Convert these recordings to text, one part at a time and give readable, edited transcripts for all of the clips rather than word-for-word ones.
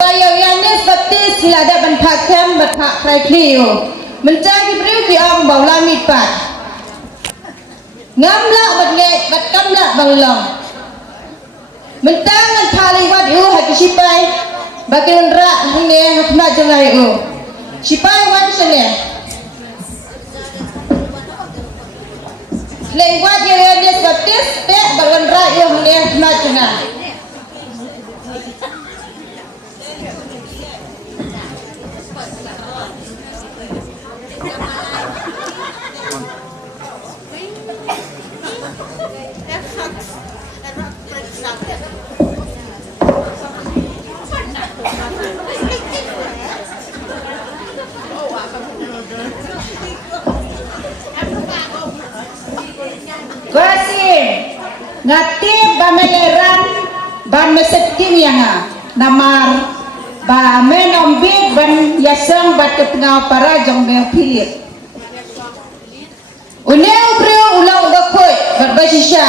Bayo yang ni seperti sila ada bentak kem bentak krai kliu. Mencari beriu di ang bau lamit pat. Ngamla berngek berkamla banglong. Mentangan tali wat u haki sipai. Bagi nendrak hingga hakmat jengai u. Sipai wat sene. Lewat yang ni seperti pek bergendrak u hingga hakmat jengai. Kuasim ngati bameleran ban mesetim yanga namar ba menombi ban yasang bat ketengah para jong bepilit uneu breu ulang gakoi berbasisha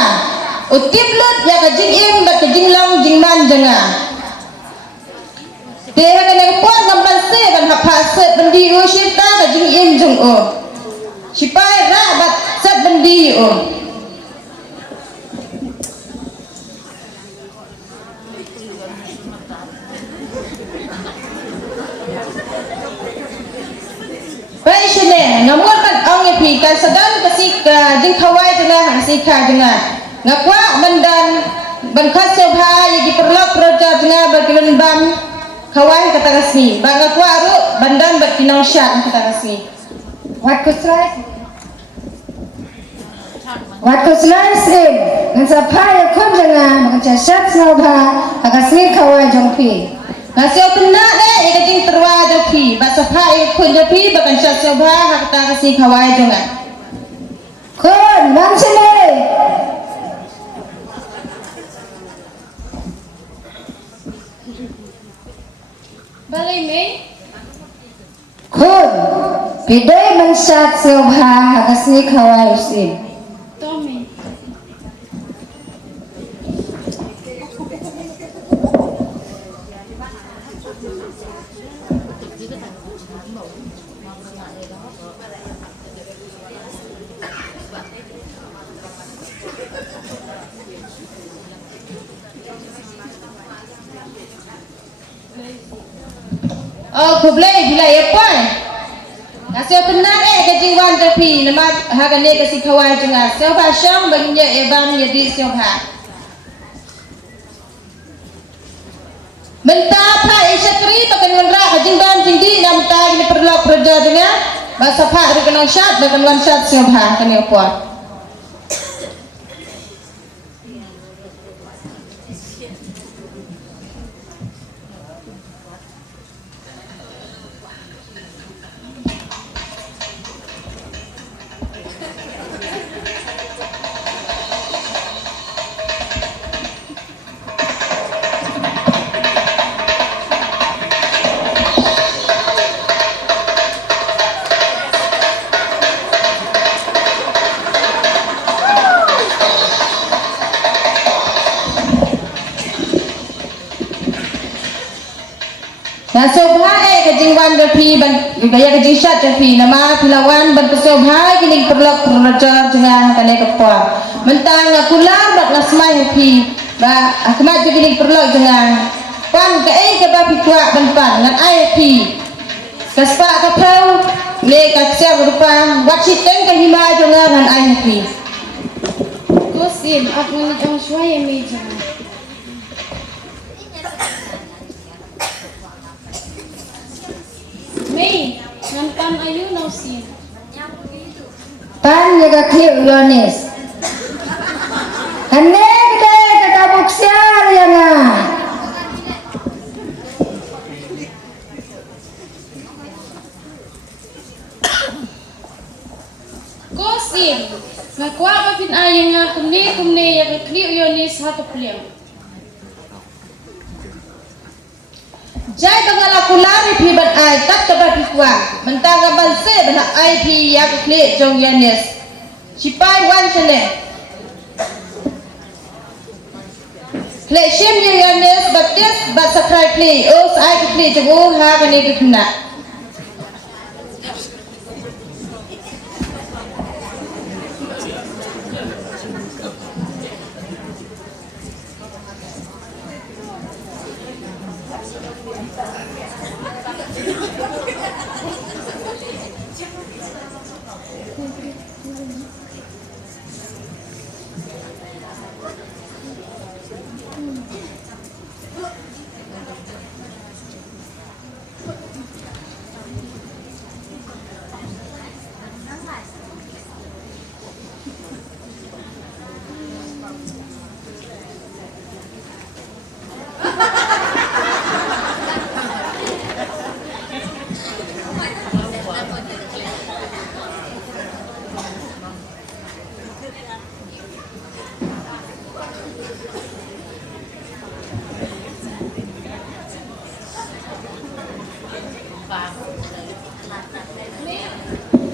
utiblut ya kajing im bat kajing long jingman janga deha kene puan gamban se ban hapase bendi u shita kajing im jong o sipai ra bat sat bendi o baik sini ngamur kan orang yang kan sedang kasih jeng kawai jengah kasih jengah ngakwa mendan bangkat sebha yang diperlok proja jengah bagi bam kawai kata resmi bang ngakwa aru bandan berkinang syat kata resmi waktu selain sim dengan siapa yang kau jengah mengajar syat sebha kasih kawai jongpi Nasib benar deh, ia kecing terwah joki. Bahasa pak ia kun joki, bahkan syat sebah kata kasih kawai jangan. Kun, bang sini. Balik me. Kun, pidai mensyat sebah kasih kawai usim. Tommy. Oh, kublai bila ya puan. Nasib benar kajing wan tapi nama harga ni kasih kawai jengah. Siapa syang baginya ebam jadi siapa. Mentah pak isyakri pakai menrak kajing ban tinggi nam tak ini perlu kerja jengah. Bahasa pak dikenal syat bagian syat siapa kene puan. Nah sobhai kajing wan japi ban gaya kajing syat japi nama pilawan ban pesobhai kini perlok raja jangan kane kepa mentang akular bak nasmai happy ba akmat kini perlok jangan pan ke ba pikwa ban pan ngan ai happy kaspa kapau le kasia rupa wat siteng ka hima jangan ngan ai happy kosim aku ni shwaya meja Mei, nampan ayu nausin. Pan jaga kliu Yonis. Kanek deh kata buksiar ya na. Kosim, ngakwa apa pin ayang nga kumne jaga kliu Yonis hatu pliang. Jai bangala kulari pibat ai tak dapat pikwa mentang balse bana ai pi yak kle jong yanes sipai wan sene Play shim you yanis baptist but subscribe play. Oh I play to go have an egg.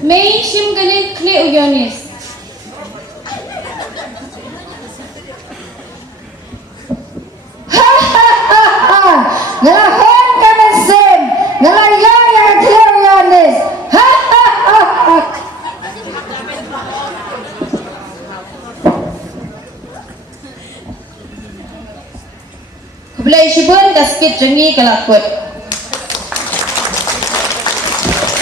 May shim galit kli uyonis. Ngalahan ka ng sim! Ngalayay ang kli uyonis! Kublai shibun kaskit jengi kalakut.